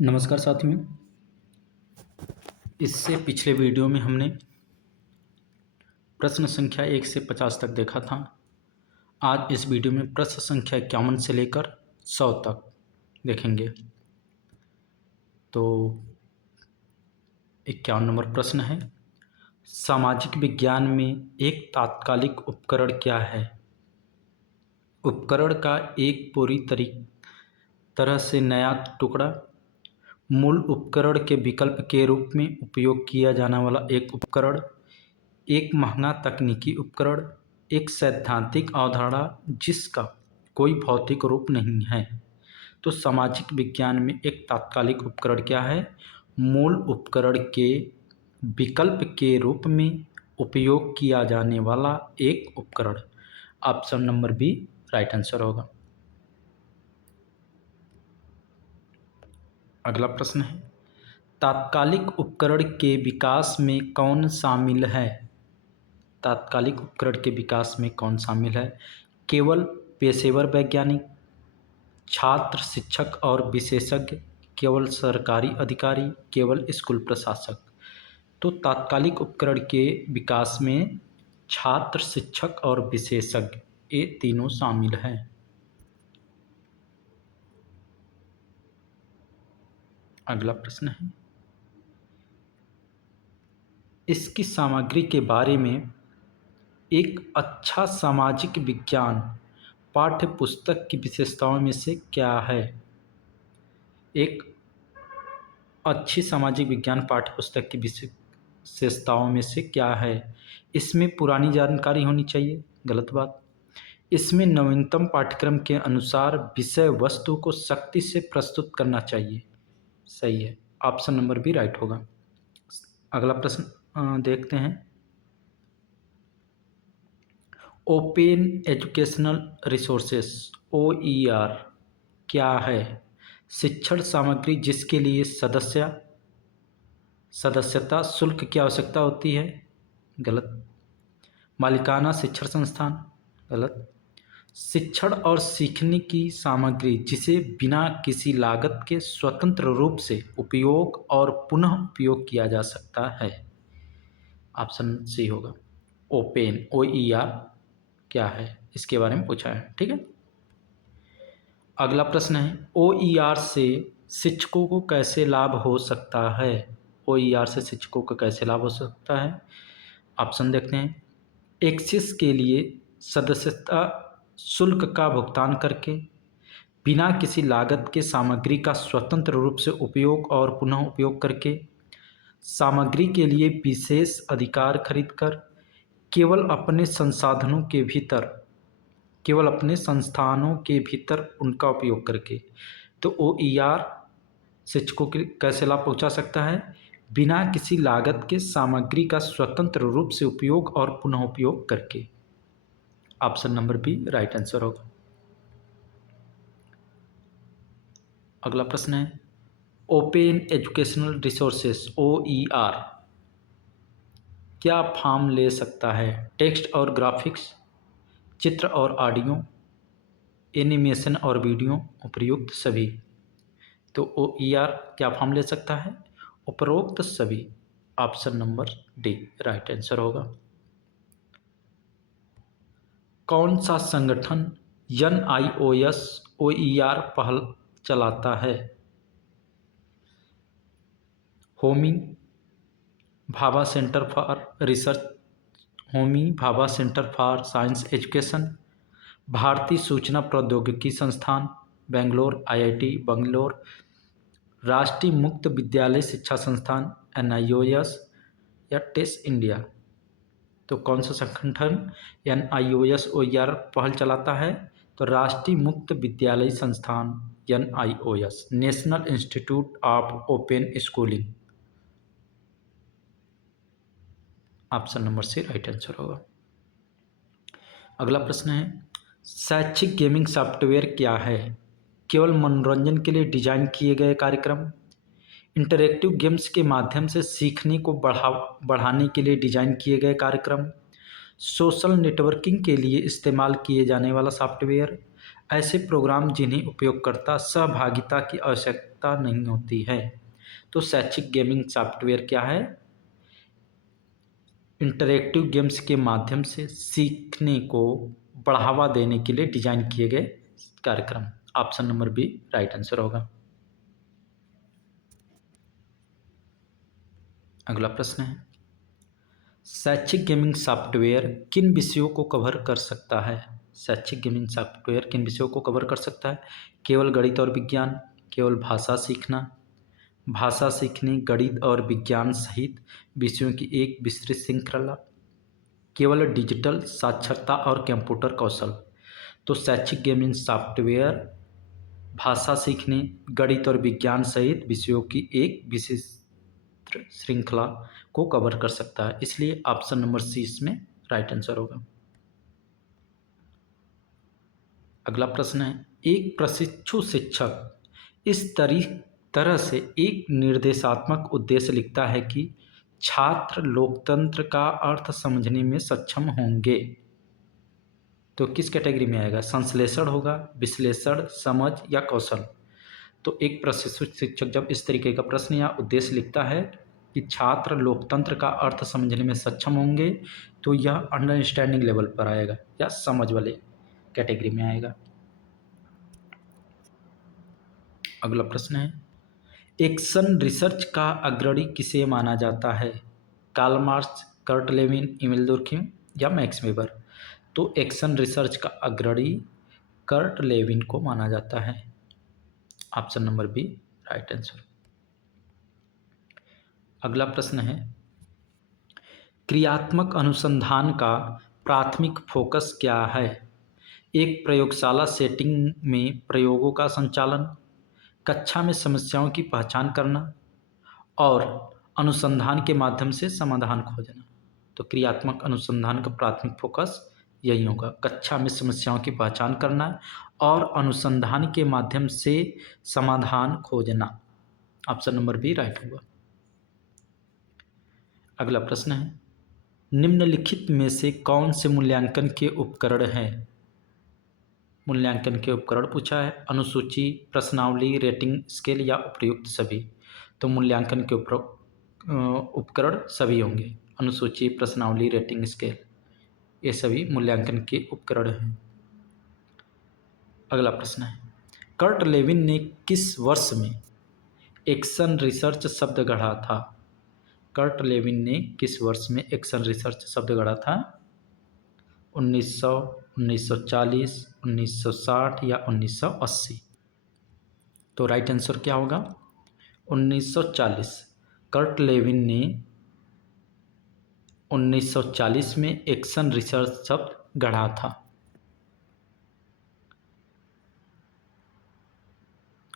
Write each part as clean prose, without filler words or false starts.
नमस्कार साथियों। इससे पिछले वीडियो में हमने प्रश्न संख्या 1 से 50 तक देखा था। आज इस वीडियो में प्रश्न संख्या 51 से लेकर 100 तक देखेंगे। तो 51 नंबर प्रश्न है, सामाजिक विज्ञान में एक तात्कालिक उपकरण क्या है? उपकरण का एक पूरी तरह से नया टुकड़ा, मूल उपकरण के विकल्प के रूप में उपयोग किया जाने वाला एक उपकरण, एक महंगा तकनीकी उपकरण, एक सैद्धांतिक अवधारणा जिसका कोई भौतिक रूप नहीं है। तो सामाजिक विज्ञान में एक तात्कालिक उपकरण क्या है? मूल उपकरण के विकल्प के रूप में उपयोग किया जाने वाला एक उपकरण। Option number B right answer होगा। अगला प्रश्न है, तात्कालिक उपकरण के विकास में कौन शामिल है? तात्कालिक उपकरण के विकास में कौन शामिल है? केवल पेशेवर वैज्ञानिक, छात्र, शिक्षक और विशेषज्ञ, केवल सरकारी अधिकारी, केवल स्कूल प्रशासक। तो तात्कालिक उपकरण के विकास में छात्र, शिक्षक और विशेषज्ञ ये तीनों शामिल हैं। अगला प्रश्न है, इसकी सामग्री के बारे में एक अच्छा सामाजिक विज्ञान पाठ्य पुस्तक की विशेषताओं में से क्या है? एक अच्छी सामाजिक विज्ञान पाठ्य पुस्तक की विशेषताओं में से क्या है? इसमें पुरानी जानकारी होनी चाहिए, गलत बात। इसमें नवीनतम पाठ्यक्रम के अनुसार विषय वस्तु को सख्ती से प्रस्तुत करना चाहिए, सही है। ऑप्शन नंबर बी राइट होगा। अगला प्रश्न देखते हैं, ओपन एजुकेशनल रिसोर्सेस OER क्या है? शिक्षण सामग्री जिसके लिए सदस्यता शुल्क की आवश्यकता होती है, गलत। मालिकाना शिक्षण संस्थान, गलत। शिक्षण और सीखने की सामग्री जिसे बिना किसी लागत के स्वतंत्र रूप से उपयोग और पुनः उपयोग किया जा सकता है, ऑप्शन सी होगा। ओपन OER क्या है इसके बारे में पूछा है, ठीक है। अगला प्रश्न है, OER से शिक्षकों को कैसे लाभ हो सकता है? OER से शिक्षकों को कैसे लाभ हो सकता है? ऑप्शन देखते हैं, एक्सेस के लिए सदस्यता शुल्क का भुगतान करके, बिना किसी लागत के सामग्री का स्वतंत्र रूप से उपयोग और पुनः उपयोग करके, सामग्री के लिए विशेष अधिकार खरीदकर, केवल अपने संस्थानों के भीतर उनका उपयोग करके। तो OER शिक्षकों के कैसे लाभ पहुंचा सकता है? बिना किसी लागत के सामग्री का स्वतंत्र रूप से उपयोग और पुनः उपयोग करके। Option number B right answer होगा। अगला प्रश्न है, ओपन एजुकेशनल रिसोर्सेस OER क्या फॉर्म ले सकता है? टेक्स्ट और ग्राफिक्स, चित्र और ऑडियो, एनिमेशन और वीडियो, उपरोक्त सभी। तो OER क्या फॉर्म ले सकता है? उपरोक्त सभी। Option number D right answer होगा। कौन सा संगठन NIOS OER पहल चलाता है? Homi Bhabha centre for science education, भारतीय सूचना प्रौद्योगिकी संस्थान बेंगलोर IIT बेंगलोर, राष्ट्रीय मुक्त विद्यालय शिक्षा संस्थान NIOS या टेस इंडिया। तो कौन सा संगठन NIOS OER पहल चलाता है? तो राष्ट्रीय मुक्त विद्यालय संस्थान NIOS, National Institute of Open Schooling. Option number C right answer होगा। अगला प्रश्न है, शैक्षिक गेमिंग सॉफ्टवेयर क्या है? केवल मनोरंजन के लिए डिजाइन किए गए कार्यक्रम, इंटरैक्टिव गेम्स के माध्यम से सीखने को बढ़ाने के लिए डिजाइन किए गए कार्यक्रम, सोशल नेटवर्किंग के लिए इस्तेमाल किए जाने वाला सॉफ्टवेयर, ऐसे प्रोग्राम जिन्हें उपयोगकर्ता सहभागिता की आवश्यकता नहीं होती है। तो शैक्षिक गेमिंग सॉफ्टवेयर क्या है? इंटरैक्टिव गेम्स के माध्यम से सीखने को बढ़ावा देने के लिए डिजाइन किए गए कार्यक्रम। Option number B right answer होगा। अगला प्रश्न है, शैक्षिक गेमिंग सॉफ्टवेयर किन विषयों को कवर कर सकता है? शैक्षिक गेमिंग सॉफ्टवेयर किन विषयों को कवर कर सकता है? केवल गणित और विज्ञान, केवल भाषा सीखना, भाषा सीखने, गणित और विज्ञान सहित विषयों की एक विस्तृत श्रृंखला, केवल डिजिटल साक्षरता और कंप्यूटर कौशल। तो शैक्षिक गेमिंग सॉफ्टवेयर भाषा सीखने, गणित और विज्ञान सहित विषयों की एक विशिष्ट श्रृंखला को कवर कर सकता है, इसलिए ऑप्शन नंबर सी इसमें राइट आंसर होगा। अगला प्रश्न है, एक प्रशिक्षु शिक्षक इस तरह से एक निर्देशात्मक उद्देश्य लिखता है कि छात्र लोकतंत्र का अर्थ समझने में सक्षम होंगे। तो किस कैटेगरी में आएगा? संश्लेषण होगा, विश्लेषण, समझ या कौशल? तो एक प्रशिक्षु शिक्षक जब इस तरीके का प्रश्न या उद्देश्य लिखता है कि छात्र लोकतंत्र का अर्थ समझने में सक्षम होंगे, तो यह अंडरस्टैंडिंग लेवल पर आएगा या समझ वाले कैटेगरी में आएगा। अगला प्रश्न है, एक्शन रिसर्च का अग्रणी किसे माना जाता है? Karl Marx, Kurt Lewin, Emile Durkheim या मैक्स वेबर? तो एक्शन रिसर्च का अग्रणी कर्ट लेविन को माना जाता है। Option number B right answer. अगला प्रश्न है, क्रियात्मक अनुसंधान का प्राथमिक फोकस क्या है? एक प्रयोगशाला सेटिंग में प्रयोगों का संचालन, कक्षा में समस्याओं की पहचान करना और अनुसंधान के माध्यम से समाधान खोजना। तो क्रियात्मक अनुसंधान का प्राथमिक फोकस यही होगा, कक्षा में समस्याओं की पहचान करना और अनुसंधान के माध्यम से समाधान खोजना। ऑप्शन नंबर बी राइट होगा। अगला प्रश्न है, निम्नलिखित में से कौन से मूल्यांकन के उपकरण हैं? मूल्यांकन के उपकरण पूछा है, अनुसूची, प्रश्नावली, रेटिंग स्केल या उपयुक्त सभी? तो मूल्यांकन के उपकरण सभी होंगे, अनुसूची, प्रश्नावली, रेटिंग स्केल, ये सभी मूल्यांकन के उपकरण हैं। अगला प्रश्न है, कर्ट लेविन ने किस वर्ष में एक्शन रिसर्च शब्द गढ़ा था? कर्ट लेविन ने किस वर्ष में एक्शन रिसर्च शब्द गढ़ा था? 1900, 1940, 1960 या 1980? तो राइट आंसर क्या होगा? 1940। कर्ट लेविन ने 1940 में एक्शन रिसर्च शब्द गढ़ा था।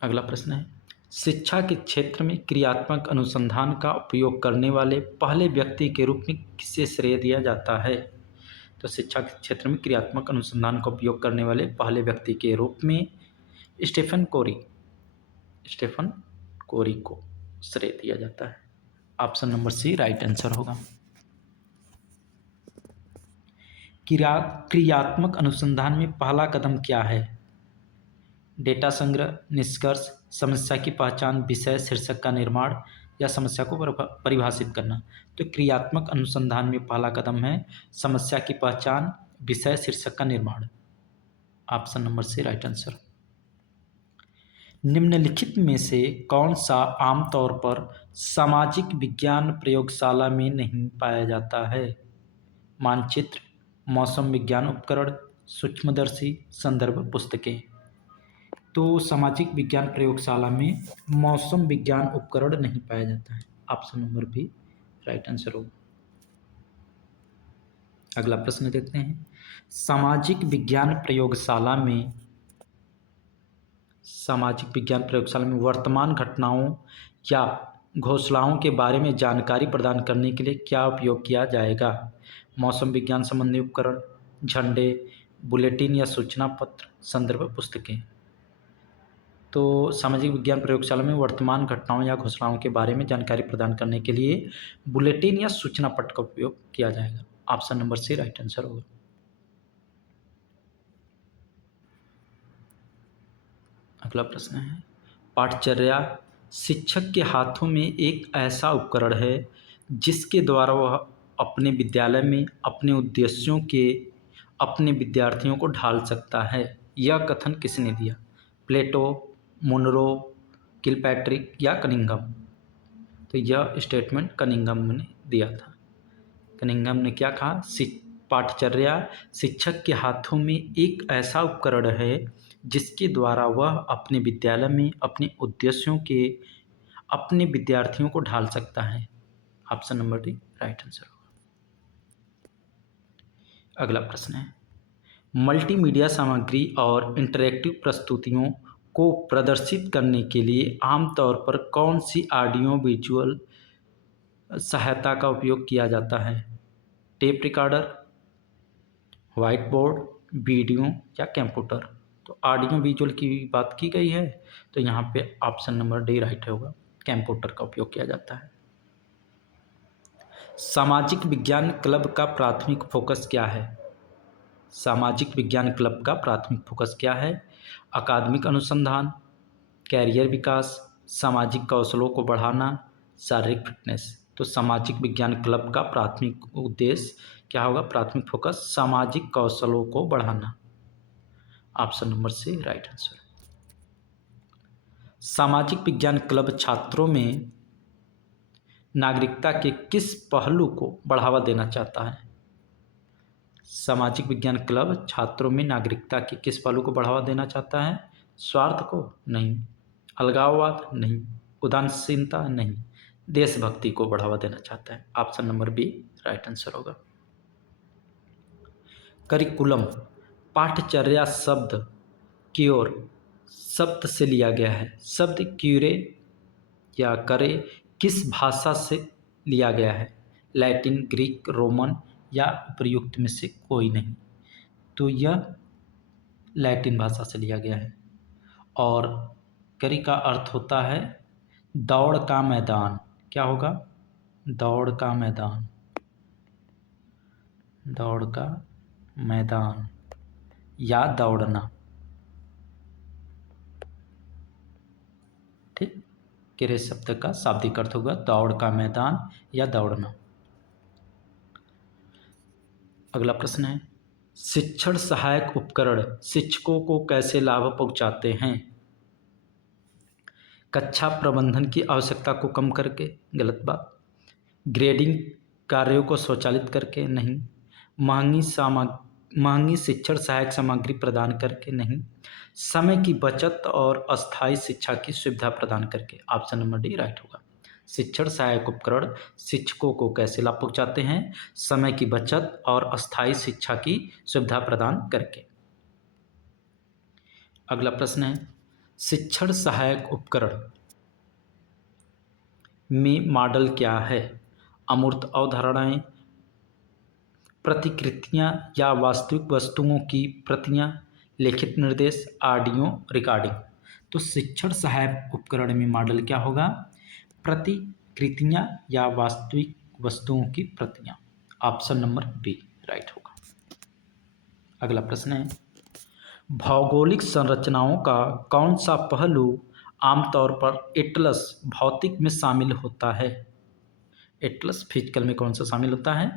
अगला प्रश्न है, शिक्षा के क्षेत्र में क्रियात्मक अनुसंधान का उपयोग करने वाले पहले व्यक्ति के रूप में किसे श्रेय दिया जाता है? तो शिक्षा के क्षेत्र में क्रियात्मक अनुसंधान का उपयोग करने वाले पहले व्यक्ति के रूप में स्टीफन कोरी को श्रेय दिया जाता है। Option number C right answer होगा। क्रियात्मक अनुसंधान में पहला कदम क्या है? डेटा संग्रह, निष्कर्ष, समस्या की पहचान, विषय शीर्षक का निर्माण या समस्या को परिभाषित करना? तो क्रियात्मक अनुसंधान में पहला कदम है समस्या की पहचान, विषय शीर्षक का निर्माण। Option number C right answer. निम्नलिखित में से कौन सा आमतौर पर सामाजिक विज्ञान प्रयोगशाला में नहीं पाया जाता है? मानचित्र, मौसम विज्ञान उपकरण, सूक्ष्मदर्शी, संदर्भ पुस्तकें? तो सामाजिक विज्ञान प्रयोगशाला में मौसम विज्ञान उपकरण नहीं पाया जाता है। Option number B right answer होगा। अगला प्रश्न देखते हैं, सामाजिक विज्ञान प्रयोगशाला में वर्तमान घटनाओं या घोषणाओं के बारे में जानकारी प्रदान करने के लिए क्या उपयोग किया जाएगा? मौसम विज्ञान संबंधी उपकरण, झंडे, बुलेटिन या सूचना पत्र, संदर्भ पुस्तकें? तो सामाजिक विज्ञान प्रयोगशाला में वर्तमान घटनाओं या घोषणाओं के बारे में जानकारी प्रदान करने के लिए बुलेटिन या सूचना पत्र का उपयोग किया जाएगा। Option number C right answer होगा। अगला प्रश्न है, पाठचर्या शिक्षक के हाथों में एक ऐसा उपकरण है जिसके द्वारा वह अपने विद्यालय में अपने उद्देश्यों के अपने विद्यार्थियों को ढाल सकता है। यह कथन किसने दिया? प्लेटो, मुनरो, किलपैट्रिक या कनिंघम? तो यह स्टेटमेंट कनिंघम ने दिया था। कनिंघम ने क्या कहा? पाठचर्या शिक्षक के हाथों में एक ऐसा उपकरण है जिसके द्वारा वह अपने विद्यालय में अपने उद्देश्यों के अपने विद्यार्थियों को ढाल सकता है। Option number D right answer होगा। अगला प्रश्न है, मल्टीमीडिया सामग्री और इंटरैक्टिव प्रस्तुतियों को प्रदर्शित करने के लिए आमतौर पर कौन सी ऑडियो विजुअल सहायता का उपयोग किया जाता है? Tape recorder, white board, video या कंप्यूटर? तो ऑडियो विजुअल की बात की गई है, तो यहाँ पे ऑप्शन नंबर डी राइट होगा, कंप्यूटर का उपयोग किया जाता है। सामाजिक विज्ञान क्लब का प्राथमिक फोकस क्या है? सामाजिक विज्ञान क्लब का प्राथमिक फोकस क्या है? अकादमिक अनुसंधान, कैरियर विकास, सामाजिक कौशलों को बढ़ाना, शारीरिक फिटनेस? तो सामाजिक विज्ञान क्लब का प्राथमिक उद्देश्य क्या होगा? प्राथमिक फोकस सामाजिक कौशलों को बढ़ाना। Option number C right answer. सामाजिक विज्ञान क्लब छात्रों में नागरिकता के किस पहलू को बढ़ावा देना चाहता है? सामाजिक विज्ञान क्लब छात्रों में नागरिकता के किस पहलू को बढ़ावा देना चाहता है? स्वार्थ को? नहीं। अलगाववाद? नहीं। उदासीनता? नहीं। देशभक्ति को बढ़ावा देना चाहता है। Option number B right answer होगा। करिकुलम पाठचर्या शब्द क्योर शब्द से लिया गया है। शब्द क्यूरे या करे किस भाषा से लिया गया है? लैटिन, ग्रीक, रोमन या उपर्युक्त में से कोई नहीं? तो यह लैटिन भाषा से लिया गया है। और करी का अर्थ होता है दौड़ का मैदान। क्या होगा? दौड़ का मैदान। दौड़ का मैदान या दौड़ना। ठीक, किरे शब्द का शाब्दिक अर्थ होगा दौड़ का मैदान या दौड़ना। अगला प्रश्न है, शिक्षण सहायक उपकरण शिक्षकों को कैसे लाभ पहुंचाते हैं? कक्षा प्रबंधन की आवश्यकता को कम करके? गलत बात। ग्रेडिंग कार्यों को स्वचालित करके? नहीं। महंगी शिक्षण सहायक सामग्री प्रदान करके? नहीं। समय की बचत और अस्थायी शिक्षा की सुविधा प्रदान करके? ऑप्शन नंबर डी राइट होगा। शिक्षण सहायक उपकरण शिक्षकों को कैसे लाभ पहुंचाते हैं? समय की बचत और अस्थायी शिक्षा की सुविधा प्रदान करके। अगला प्रश्न है, शिक्षण सहायक उपकरण में मॉडल क्या है? अमूर्त अवधारणाएं, प्रतिकृतियां या वास्तविक वस्तुओं की प्रतियां, लिखित निर्देश, ऑडियो रिकॉर्डिंग? तो शिक्षण सहायक उपकरण में मॉडल क्या होगा? प्रतिकृतियां या वास्तविक वस्तुओं की प्रतियां। ऑप्शन नंबर बी राइट होगा। अगला प्रश्न है, भौगोलिक संरचनाओं का कौन सा पहलू आमतौर पर एटलस भौतिक में शामिल होता है? एटलस फिजिकल में कौन सा शामिल होता है?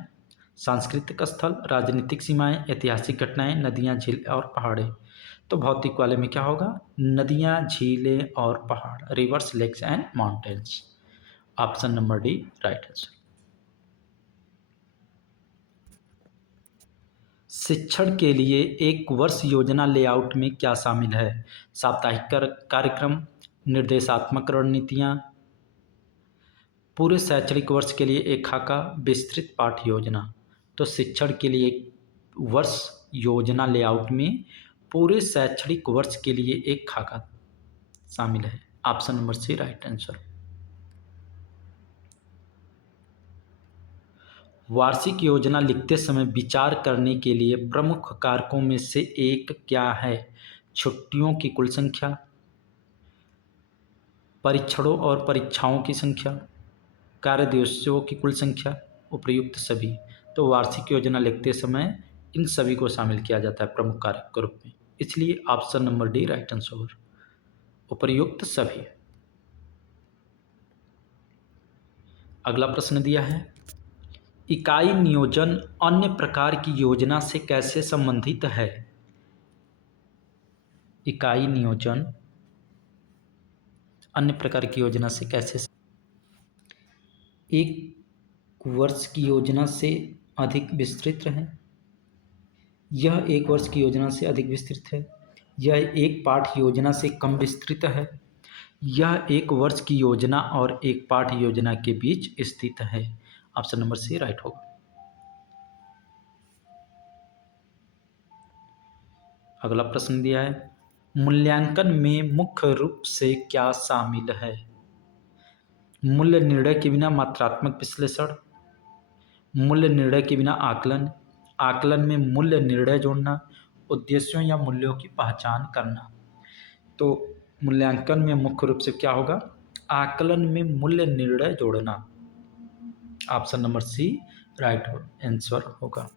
सांस्कृतिक स्थल, राजनीतिक सीमाएं, ऐतिहासिक घटनाएं, नदियां, झील और पहाड़े? तो भौतिक वाले में क्या होगा? नदियां, झीलें और पहाड़, rivers, lakes and mountains. Option number D right answer. शिक्षण के लिए एक वर्ष योजना लेआउट में क्या शामिल है? साप्ताहिक कार्यक्रम, निर्देशात्मक रणनीतियाँ, पूरे शैक्षणिक वर्ष के लिए एक खाका, विस्तृत पाठ योजना? तो शिक्षण के लिए एक वर्ष योजना लेआउट में पूरे शैक्षणिक वर्ष के लिए एक खाका शामिल है। Option number C right answer. वार्षिक योजना लिखते समय विचार करने के लिए प्रमुख कारकों में से एक क्या है? छुट्टियों की कुल संख्या, परीक्षणों और परीक्षाओं की संख्या, कार्य दिवसों की कुल संख्या, उपर्युक्त सभी? तो वार्षिक योजना लिखते समय इन सभी को शामिल किया जाता है प्रमुख कारक के रूप में, इसलिए option number D right answer होगा। उपर्युक्त सभी। अगला प्रश्न दिया है, इकाई नियोजन अन्य प्रकार की योजना से कैसे संबंधित है? इकाई नियोजन अन्य प्रकार की योजना से कैसे? एक वर्ष की योजना से अधिक विस्तृत है। यह एक वर्ष की योजना से अधिक विस्तृत है। यह एक पाठ योजना से कम विस्तृत है। यह एक वर्ष की योजना और एक पाठ योजना के बीच स्थित है। ऑप्शन नंबर सी राइट होगा। अगला प्रश्न दिया है, मूल्यांकन में मुख्य रूप से क्या शामिल है? मूल्य निर्णय के बिना मात्रात्मक विश्लेषण, मूल्य निर्णय के बिना आकलन, आकलन में मूल्य निर्णय जोड़ना, उद्देश्यों या मूल्यों की पहचान करना। तो मूल्यांकन में मुख्य रूप से क्या होगा? आकलन में मूल्य निर्णय जोड़ना। Option number C right answer होगा।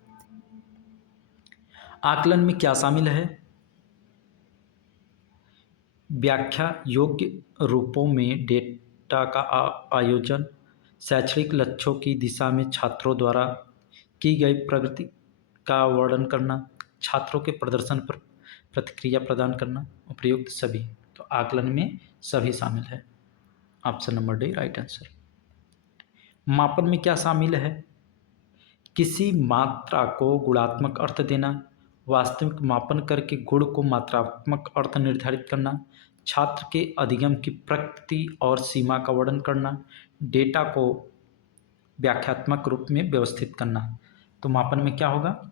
आकलन में क्या शामिल है? व्याख्या योग्य रूपों में डेटा का आयोजन, शैक्षणिक लक्ष्यों की दिशा में छात्रों द्वारा की गई प्रगति का वर्णन करना, छात्रों के प्रदर्शन पर प्रतिक्रिया प्रदान करना, उपयुक्त सभी। तो आकलन में सभी शामिल है। Option number D right answer. मापन में क्या शामिल है? किसी मात्रा को गुणात्मक अर्थ देना, वास्तविक मापन करके गुण को मात्रात्मक अर्थ निर्धारित करना, छात्र के अधिगम की प्रकृति और सीमा का वर्णन करना, डेटा को व्याख्यात्मक रूप में व्यवस्थित करना। तो मापन में क्या होगा?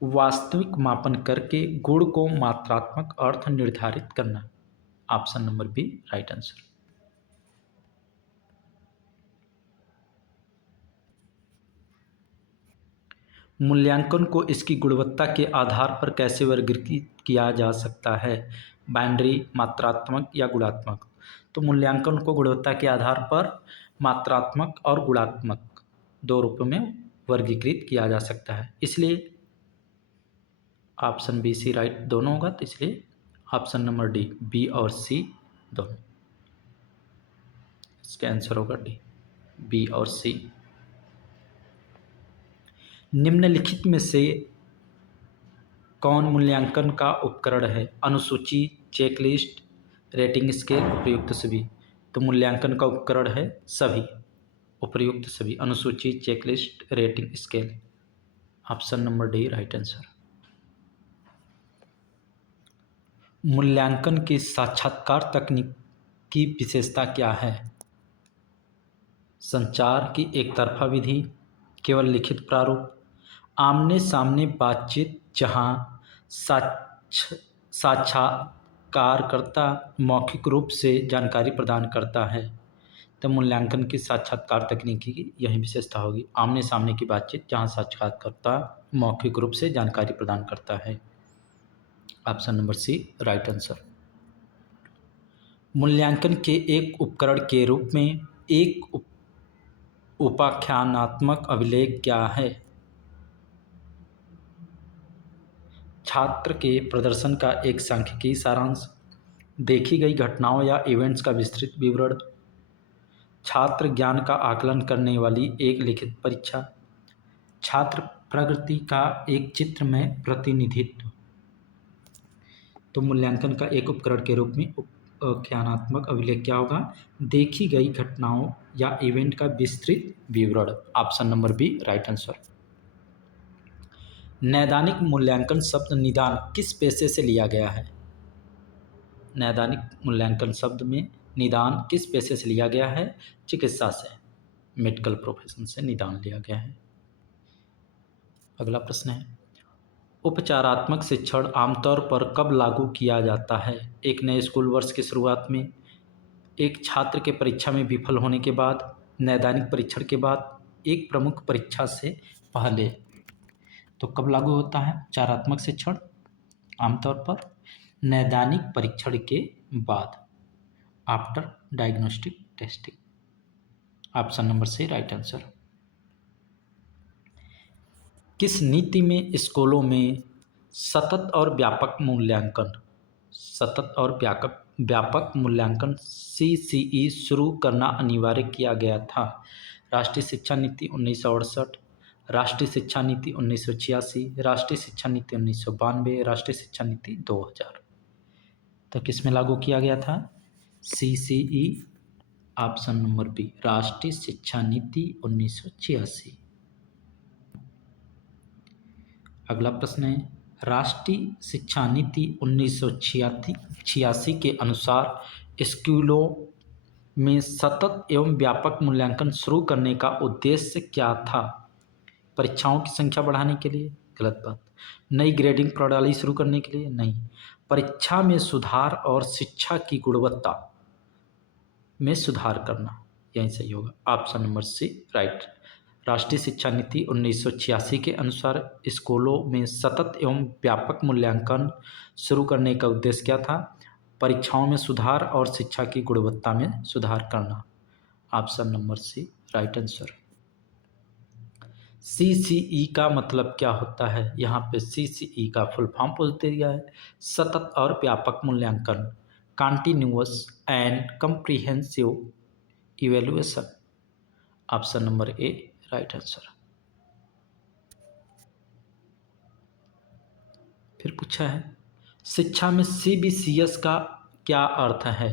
वास्तविक मापन करके गुण को मात्रात्मक अर्थ निर्धारित करना। Option number B right answer. मूल्यांकन को इसकी गुणवत्ता के आधार पर कैसे वर्गीकृत किया जा सकता है? बाइनरी, मात्रात्मक या गुणात्मक? तो मूल्यांकन को गुणवत्ता के आधार पर मात्रात्मक और गुणात्मक दो रूपों में वर्गीकृत किया जा सकता है। इसलिए ऑप्शन बी सी राइट दोनों होगा। तो इसलिए ऑप्शन नंबर डी, बी और सी दोनों, इसका आंसर होगा डी, बी और सी। निम्नलिखित में से कौन मूल्यांकन का उपकरण है? अनुसूची, चेकलिस्ट, रेटिंग स्केल, उपयुक्त सभी। तो मूल्यांकन का उपकरण है सभी, उपयुक्त सभी। अनुसूची, checklist, rating scale. Option number D right answer. मूल्यांकन की साक्षात्कार तकनीक की विशेषता क्या है? संचार की एक तरफा विधि, केवल लिखित प्रारूप, आमने सामने बातचीत जहां साक्षात्कारकर्ता मौखिक रूप से जानकारी प्रदान करता है। तो मूल्यांकन की साक्षात्कार तकनीकी की यही विशेषता होगी, आमने सामने की बातचीत जहां साक्षात्कारकर्ता मौखिक रूप से जानकारी प्रदान करता है। Option number C right answer. मूल्यांकन के एक उपकरण के रूप में एक उपाख्यानात्मक अभिलेख क्या है? छात्र के प्रदर्शन का एक सांख्यिकीय सारांश, देखी गई घटनाओं या इवेंट्स का विस्तृत विवरण, छात्र ज्ञान का आकलन करने वाली एक लिखित परीक्षा, छात्र प्रगति का एक चित्र में प्रतिनिधित्व। तो मूल्यांकन का एक उपकरण के रूप में उपाख्यानात्मक अभिलेख क्या होगा? देखी गई घटनाओं या इवेंट का विस्तृत विवरण। Option number B right answer. नैदानिक मूल्यांकन शब्द निदान किस पेशे से लिया गया है? नैदानिक मूल्यांकन शब्द में निदान किस पेशे से लिया गया है? चिकित्सा से, मेडिकल प्रोफेशन से निदान लिया गया है। अगला प्रश्न है, उपचारात्मक शिक्षण आमतौर पर कब लागू किया जाता है? एक नए स्कूल वर्ष की शुरुआत में, एक छात्र के परीक्षा में विफल होने के बाद, नैदानिक परीक्षण के बाद, एक प्रमुख परीक्षा से पहले। तो कब लागू होता है उपचारात्मक शिक्षण? आमतौर पर नैदानिक परीक्षण के बाद, after diagnostic testing. Option number C right answer. किस नीति में स्कूलों में सतत और व्यापक मूल्यांकन सतत और व्यापक व्यापक मूल्यांकन सीसीई शुरू करना अनिवार्य किया गया था? राष्ट्रीय शिक्षा नीति 1968, राष्ट्रीय शिक्षा नीति 1986, राष्ट्रीय शिक्षा नीति 1992, राष्ट्रीय शिक्षा नीति 2000। तो किस में लागू किया गया था? सीसीई, ऑप्शन नंबर बी, राष्ट्रीय शिक्षा नीति 1986। अगला प्रश्न है, राष्ट्रीय शिक्षा नीति 1986 के अनुसार स्कूलों में सतत एवं व्यापक मूल्यांकन शुरू करने का उद्देश्य क्या था? परीक्षाओं की संख्या बढ़ाने के लिए? गलत बात। नई ग्रेडिंग प्रणाली शुरू करने के लिए? नहीं। परीक्षा में सुधार और शिक्षा की गुणवत्ता में सुधार करना, यही सही होगा। Option number C right. राष्ट्रीय शिक्षा नीति 1986 के अनुसार स्कूलों में सतत एवं व्यापक मूल्यांकन शुरू करने का उद्देश्य क्या था? परीक्षाओं में सुधार और शिक्षा की गुणवत्ता में सुधार करना। Option number C right answer. CCE का मतलब क्या होता है? यहाँ पे सीसीई का फुल फॉर्म पूछ दिया है, सतत और व्यापक मूल्यांकन, continuous and comprehensive evaluation. Option number A right answer. फिर पूछा है, शिक्षा में सीबीसीएस का क्या अर्थ है?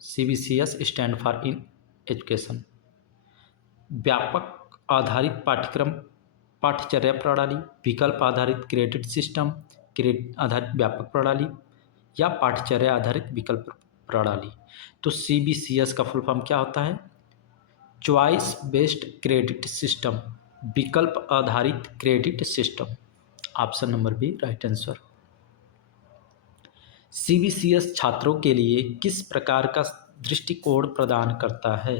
CBCS stand for in education. व्यापक आधारित पाठ्यक्रम पाठ्यचर्या प्रणाली, विकल्प आधारित क्रेडिट सिस्टम, क्रेडिट आधारित व्यापक प्रणाली या पाठ्यचर्या आधारित विकल्प प्रणाली। तो सीबीसीएस का फुल फॉर्म क्या होता है? चॉइस बेस्ड क्रेडिट सिस्टम, विकल्प आधारित credit system. Option number B right answer. CBCS छात्रों के लिए किस प्रकार का दृष्टिकोण प्रदान करता है?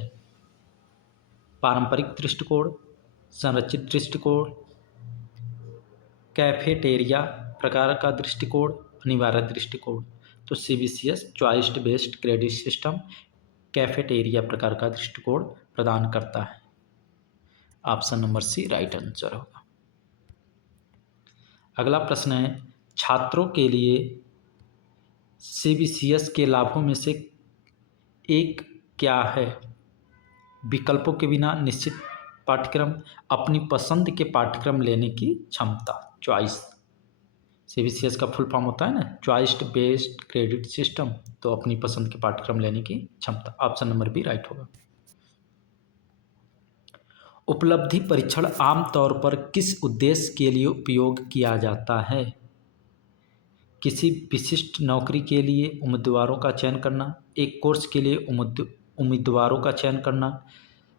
पारंपरिक दृष्टिकोण, संरचित दृष्टिकोण, कैफेटेरिया प्रकार का दृष्टिकोण, अनिवार्य दृष्टिकोण। तो CBCS choice based credit system cafeteria प्रकार का दृष्टिकोण प्रदान करता है। Option number C right answer होगा। अगला प्रश्न है, छात्रों के लिए सीबीसीएस के लाभों में से एक क्या है? विकल्पों के बिना निश्चित पाठ्यक्रम, अपनी पसंद के पाठ्यक्रम लेने की क्षमता, चॉइस। सीबीसीएस का फुल फॉर्म होता है ना चॉइस बेस्ड क्रेडिट सिस्टम, तो अपनी पसंद के पाठ्यक्रम लेने की क्षमता। ऑप्शन नंबर बी राइट होगा। उपलब्धि परीक्षण आमतौर पर किस उद्देश्य के लिए उपयोग किया जाता है? किसी विशिष्ट नौकरी के लिए उम्मीदवारों का चयन करना, एक कोर्स के लिए उम्मीदवारों का चयन करना,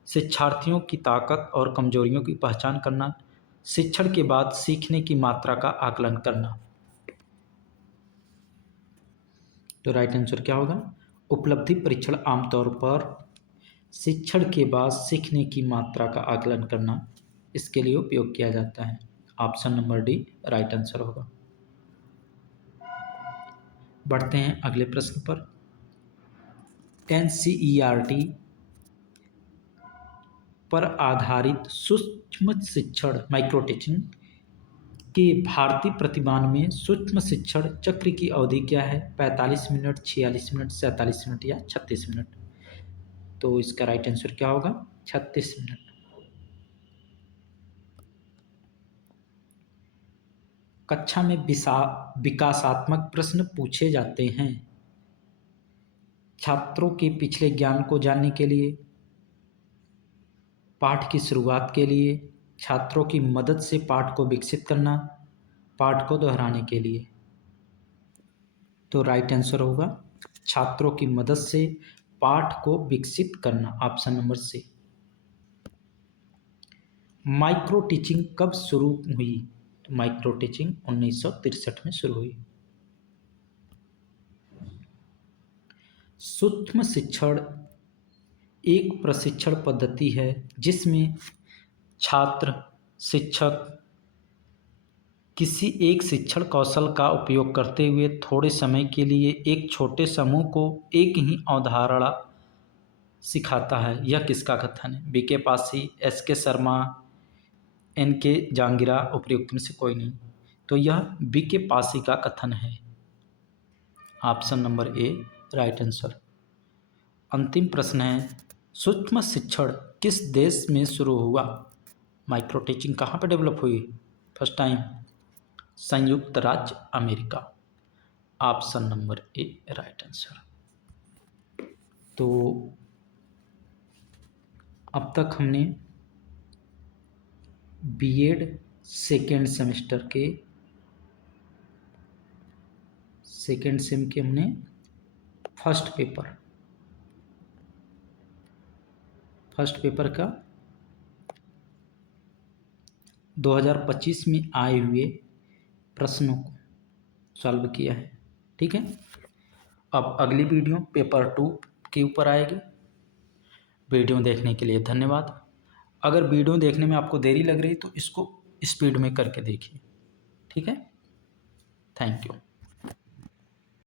शिक्षार्थियों की ताकत और कमजोरियों की पहचान करना, शिक्षण के बाद सीखने की मात्रा का आकलन करना। तो राइट आंसर क्या होगा? उपलब्धि परीक्षण आमतौर पर शिक्षण के बाद सीखने की मात्रा का आकलन करना, इसके लिए उपयोग किया जाता है। Option number D right answer होगा। बढ़ते हैं अगले प्रश्न पर। एनसीईआरटी पर आधारित सूक्ष्म शिक्षण माइक्रो टीचिंग के भारतीय प्रतिमान में सूक्ष्म शिक्षण चक्र की अवधि क्या है? 45 मिनट, 46 मिनट, 47 मिनट या 36 मिनट। तो इसका राइट आंसर क्या होगा? 36 मिनट। कक्षा में विकासात्मक प्रश्न पूछे जाते हैं छात्रों के पिछले ज्ञान को जानने के लिए, पाठ की शुरुआत के लिए, छात्रों की मदद से पाठ को विकसित करना, पाठ को दोहराने के लिए। तो राइट आंसर होगा छात्रों की मदद से पाठ को विकसित करना। Option number C. Micro teaching कब शुरू हुई? तो माइक्रो टीचिंग 1963 में शुरू हुई। सूक्ष्म शिक्षण एक प्रशिक्षण पद्धति है जिसमें छात्र शिक्षक किसी एक शिक्षण कौशल का उपयोग करते हुए थोड़े समय के लिए एक छोटे समूह को एक ही अवधारणा सिखाता है। यह किसका कथन है? बीके पासी, एसके शर्मा, एनके जांगिरा, उपयुक्त में से कोई नहीं। तो यह बीके पासी का कथन है। Option number A right answer. अंतिम प्रश्न है, सूक्ष्म शिक्षण किस देश में शुरू हुआ? माइक्रो टीचिंग कहाँ पर डेवलप हुई फर्स्ट टाइम? संयुक्त राज्य America. Option number A right answer. तो अब तक हमने बीएड सेकेंड सेमेस्टर के सेकेंड सेम के हमने फर्स्ट पेपर का 2025 में आए हुए प्रश्नों को सॉल्व किया है। ठीक है, अब अगली वीडियो पेपर 2 के ऊपर आएगी। वीडियो देखने के लिए धन्यवाद। अगर वीडियो देखने में आपको देरी लग रही तो इसको स्पीड में करके देखिए। ठीक है, थैंक यू।